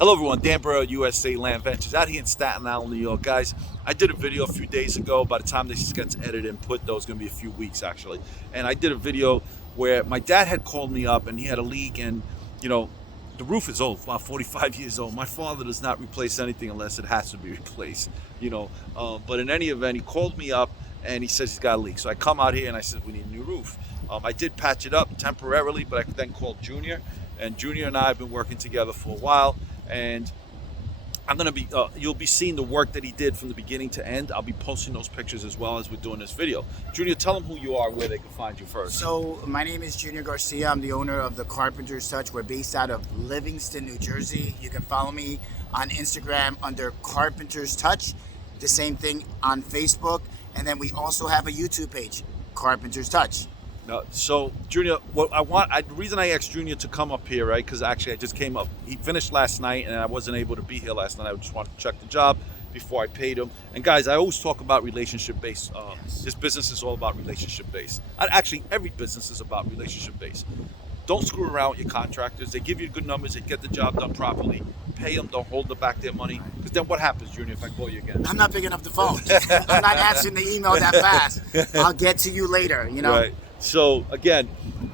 Hello everyone, Dan Borrero, USA Land Ventures, out here in Staten Island, New York. Guys, I did a video a few days ago. By the time this gets edited and put, though, it's going to be a few weeks actually. And I did a video where my dad had called me up and he had a leak, and you know, the roof is old, about 45 years old. My father does not replace anything unless it has to be replaced, but in any event, he called me up and he says he's got a leak. So I come out here and I said, we need a new roof. I did patch it up temporarily, but I then called Junior, and Junior and I have been working together for a while. And I'm gonna be you'll be seeing the work that he did from the beginning to end. I'll be posting those pictures as well as we're doing this video. Junior, tell them who you are, where they can find you first. So my name is Junior Garcia. I'm the owner of the Carpenter's Touch. We're based out of Livingston, New Jersey. You can follow me on Instagram under Carpenter's Touch. The same thing on Facebook, and then we also have a YouTube page, Carpenter's Touch. So Junior, the reason I asked Junior to come up here, right? Because actually I just came up. He finished last night, and I wasn't able to be here last night. I just wanted to check the job before I paid him. And guys, I always talk about relationship based. Yes. This business is all about relationship based. Actually, every business is about relationship based. Don't screw around with your contractors. They give you good numbers. They get the job done properly. Pay them. Don't hold back their money. Because then what happens, Junior, if I call you again? I'm not picking up the phone. I'm not answering the email that fast. I'll get to you later, Right. So again,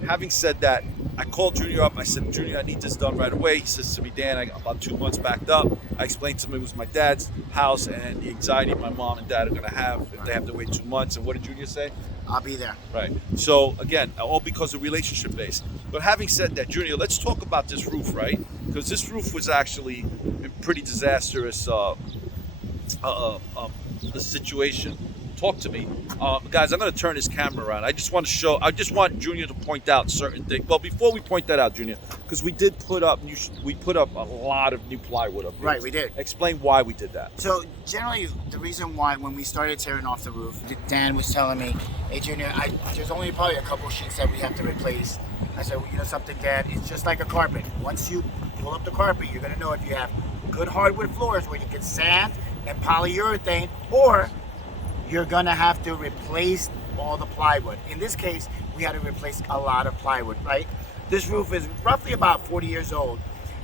having said that, I called Junior up. I said, Junior, I need this done right away. He says to me, Dan, I got about 2 months backed up. I explained to him it was my dad's house and the anxiety my mom and dad are going to have if they have to wait 2 months. And what did Junior say? I'll be there. Right. So again, all because of relationship based. But having said that, Junior, let's talk about this roof, right? Because this roof was actually a pretty disastrous situation. Talk to me, guys. I'm going to turn this camera around. I just want Junior to point out certain things. Well, before we point that out, Junior, because we did put up a lot of new plywood up here. Right, we did. Explain why we did that. So generally, the reason why when we started tearing off the roof, Dan was telling me, "Hey, Junior, there's only probably a couple sheets that we have to replace." I said, "Well, you know something, Dan? It's just like a carpet. Once you pull up the carpet, you're gonna know if you have good hardwood floors where you can sand and polyurethane, or you're gonna have to replace all the plywood." In this case, we had to replace a lot of plywood, right? This roof is roughly about 40 years old.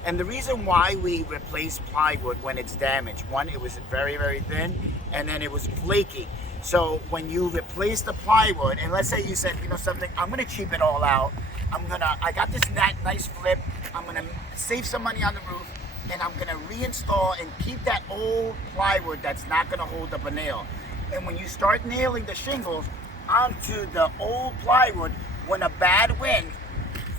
And the reason why we replace plywood when it's damaged, one, it was very, very thin, and then it was flaky. So when you replace the plywood, and let's say you said, you know something, I'm gonna cheap it all out. I got this nice flip, I'm gonna save some money on the roof, and I'm gonna reinstall and keep that old plywood that's not gonna hold up a nail. And when you start nailing the shingles onto the old plywood, when a bad wind,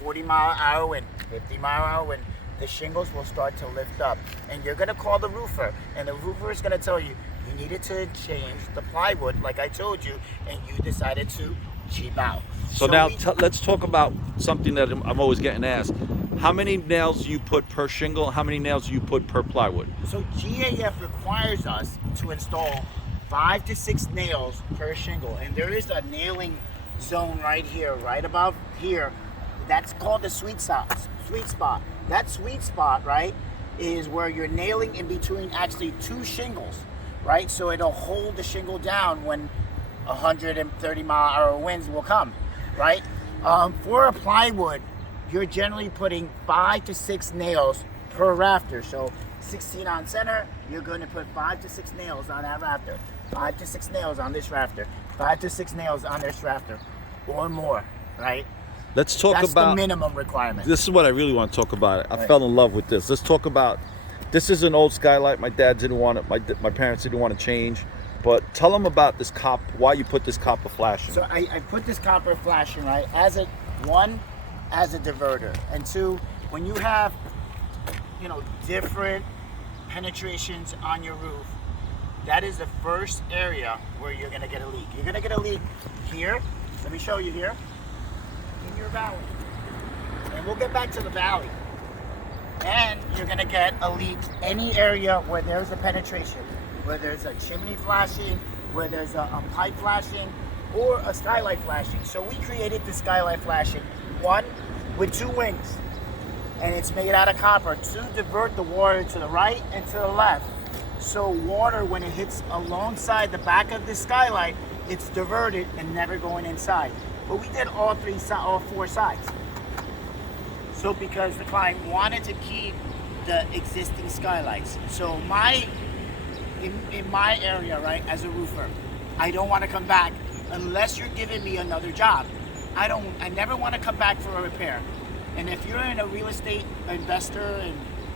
40-mile-an-hour wind, 50-mile-an-hour wind, the shingles will start to lift up. And you're gonna call the roofer, and the roofer is gonna tell you, you needed to change the plywood like I told you, and you decided to cheap out. So now let's talk about something that I'm always getting asked. How many nails do you put per shingle? How many nails do you put per plywood? So GAF requires us to install 5 to 6 nails per shingle, and there is a nailing zone right here, right above here. That's called the sweet spot. That sweet spot, right, is where you're nailing in between actually 2 shingles, right? So it'll hold the shingle down when 130-mile-an-hour winds will come, right? For a plywood, you're generally putting 5 to 6 nails per rafter. So 16 on center, you're going to put 5 to 6 nails on that rafter. 5 to 6 nails on this rafter. 5 to 6 nails on this rafter, or more, right? Let's talk That's about the minimum requirement. This is what I really want to talk about. I fell in love with this. Let's talk about. This is an old skylight. My dad didn't want it. My parents didn't want to change. But tell them about this why you put this copper flashing. So I put this copper flashing, right, as a diverter, and 2, when you have, different penetrations on your roof, that is the first area where you're gonna get a leak. You're gonna get a leak here. Let me show you here. In your valley. And we'll get back to the valley. And you're gonna get a leak any area where there's a penetration, where there's a chimney flashing, where there's a pipe flashing, or a skylight flashing. So we created the skylight flashing, one with 2 wings, and it's made out of copper to divert the water to the right and to the left. So water, when it hits alongside the back of the skylight, it's diverted and never going inside. But we did all 4 sides. So because the client wanted to keep the existing skylights. So in my area, right, as a roofer, I don't want to come back unless you're giving me another job. I never want to come back for a repair. And if you're in a real estate investor and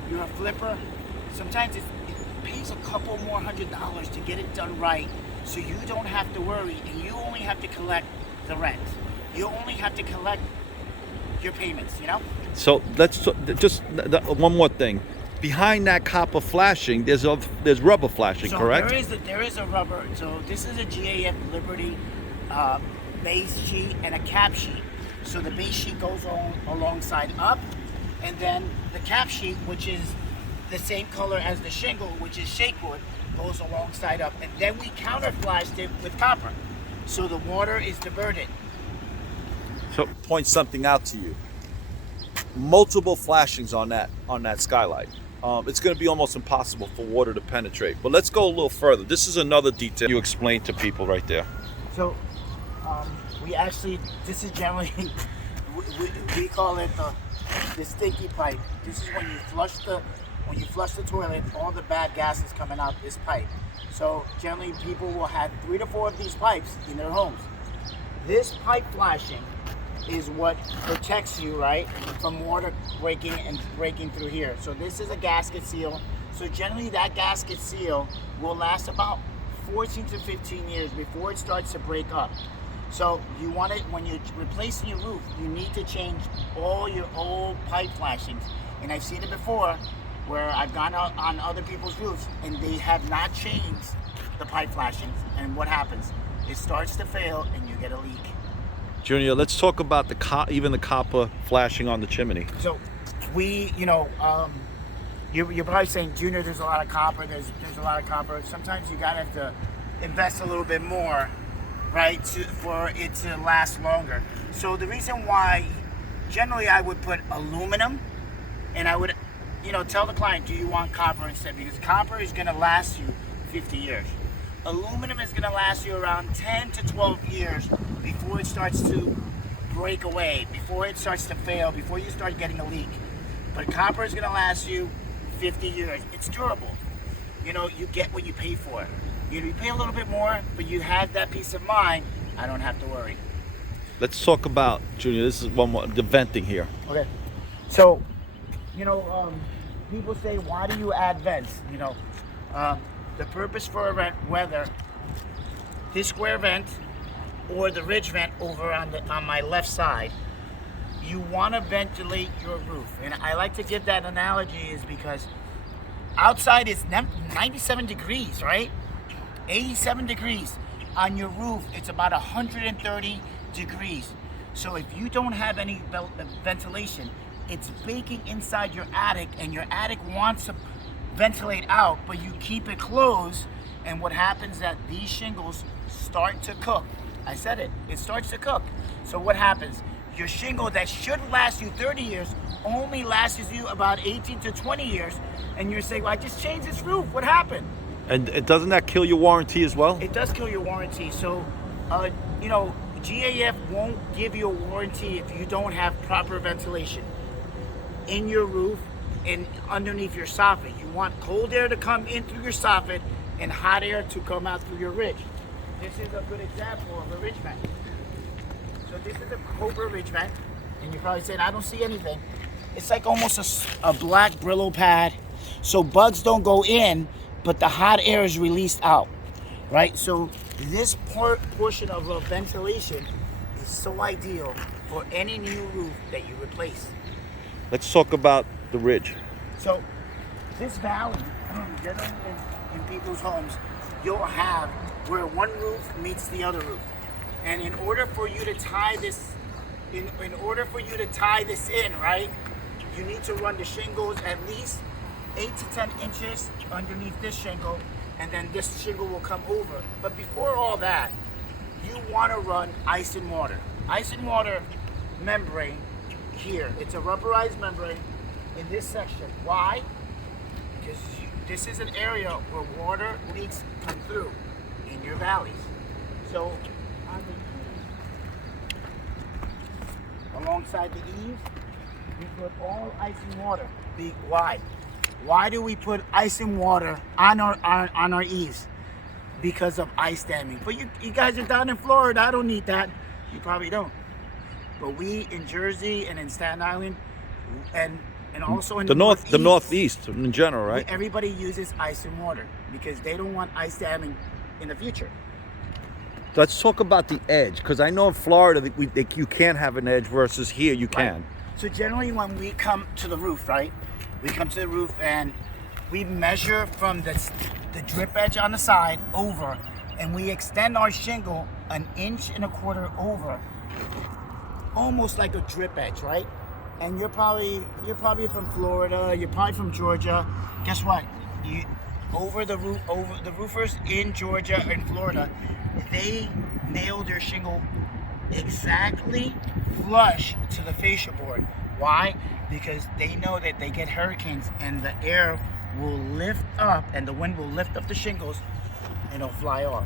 you're a flipper, sometimes it pays a couple more $100 to get it done right, so you don't have to worry, and you only have to collect the rent. You only have to collect your payments, you know? So let's just one more thing. Behind that copper flashing, there's rubber flashing, So correct? there is a rubber. So this is a GAF Liberty base sheet and a cap sheet. So the base sheet goes on alongside up, and then the cap sheet, which is the same color as the shingle, which is shakewood, goes alongside up. And then we counter flashed it with copper. So the water is diverted. So point something out to you. Multiple flashings on that skylight. It's going to be almost impossible for water to penetrate. But let's go a little further. This is another detail you explained to people right there. So we actually, this is generally, we call it the stinky pipe. This is when you flush the toilet, all the bad gases coming out this pipe. So generally people will have 3 to 4 of these pipes in their homes. This pipe flashing is what protects you, right, from water breaking through here. So this is a gasket seal. So generally that gasket seal will last about 14 to 15 years before it starts to break up. So you want it, when you're replacing your roof, you need to change all your old pipe flashings. And I've seen it before where I've gone out on other people's roofs and they have not changed the pipe flashings. And what happens? It starts to fail and you get a leak. Junior, let's talk about even the copper flashing on the chimney. So we, you're probably saying, Junior, there's a lot of copper, there's a lot of copper. Sometimes you gotta have to invest a little bit more, right, for it to last longer. So the reason why, generally I would put aluminum, and I would, tell the client, do you want copper instead? Because copper is gonna last you 50 years. Aluminum is going to last you around 10 to 12 years before it starts to break away, before it starts to fail, before you start getting a leak. But copper is going to last you 50 years. It's durable. You get what you pay for. You pay a little bit more, but you have that peace of mind. I don't have to worry. Let's talk about, Junior, this is one more, the venting here. Okay. So, people say, why do you add vents? The purpose for a vent, whether this square vent or the ridge vent over on my left side, you want to ventilate your roof. And I like to give that analogy is because outside it's 97 degrees, right? 87 degrees. On your roof, it's about 130 degrees. So if you don't have any ventilation, it's baking inside your attic, and your attic wants to ventilate out, but you keep it closed, and what happens is that these shingles start to cook. I said it starts to cook. So what happens? Your shingle that should last you 30 years only lasts you about 18 to 20 years, and you're saying, well, I just changed this roof, what happened? And doesn't that kill your warranty as well? It does kill your warranty. So, GAF won't give you a warranty if you don't have proper ventilation in your roof and underneath your soffit. You want cold air to come in through your soffit and hot air to come out through your ridge. This is a good example of a ridge vent. So this is a Cobra ridge vent, and you're probably saying, I don't see anything. It's like almost a black Brillo pad, so bugs don't go in, but the hot air is released out, right? So this portion of ventilation is so ideal for any new roof that you replace. Let's talk about the ridge. So this valley, generally in people's homes, you'll have where one roof meets the other roof. And in order for you to tie this, in right, you need to run the shingles at least 8 to 10 inches underneath this shingle, and then this shingle will come over. But before all that, you want to run ice and water. Ice and water membrane here. It's a rubberized membrane in this section. Why? Because this is an area where water leaks come through in your valleys. So on the eaves, alongside the eaves, we put all ice and water. Why? Why do we put ice and water on our eaves? Because of ice damming. But you guys are down in Florida. I don't need that. You probably don't. But we in Jersey and in Staten Island, and also in the Northeast in general, right? Everybody uses ice and water because they don't want ice damming in the future. Let's talk about the edge, because I know in Florida you can't have an edge versus here you can. Right. So generally when we come to the roof, right? We come to the roof and we measure from the drip edge on the side over, and we extend our shingle 1.25 inches over, almost like a drip edge, right? And you're probably from Florida, you're probably from Georgia. Guess what? Over the roofers in Georgia and Florida, they nail their shingle exactly flush to the fascia board. Why? Because they know that they get hurricanes and the air will lift up and the wind will lift up the shingles and it'll fly off.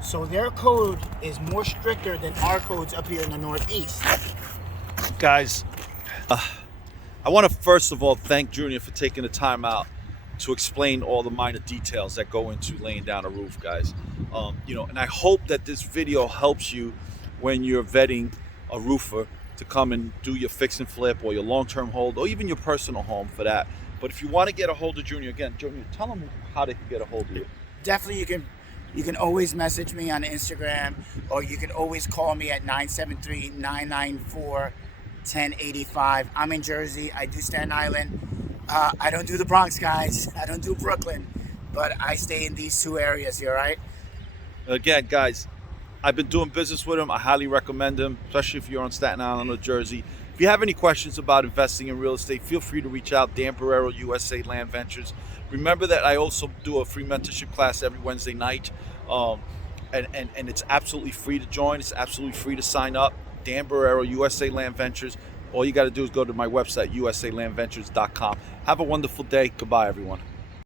So their code is more stricter than our codes up here in the Northeast. Guys, I want to first of all thank Junior for taking the time out to explain all the minor details that go into laying down a roof, guys. And I hope that this video helps you when you're vetting a roofer to come and do your fix and flip or your long-term hold or even your personal home for that. But if you want to get a hold of Junior, again, Junior, tell them how they can get a hold of you. Definitely, you can always message me on Instagram, or you can always call me at 973-994-1085. I'm in Jersey. I do Staten Island. I don't do the Bronx, guys. I don't do Brooklyn, but I stay in these two areas here, right? Again, guys, I've been doing business with him. I highly recommend him, especially if you're on Staten Island or Jersey. If you have any questions about investing in real estate, feel free to reach out. Dan Borrero, USA Land Ventures. Remember that I also do a free mentorship class every Wednesday night, and it's absolutely free to join. It's absolutely free to sign up. Dan Borrero, USA Land Ventures. All you got to do is go to my website, usalandventures.com. Have a wonderful day. Goodbye, everyone.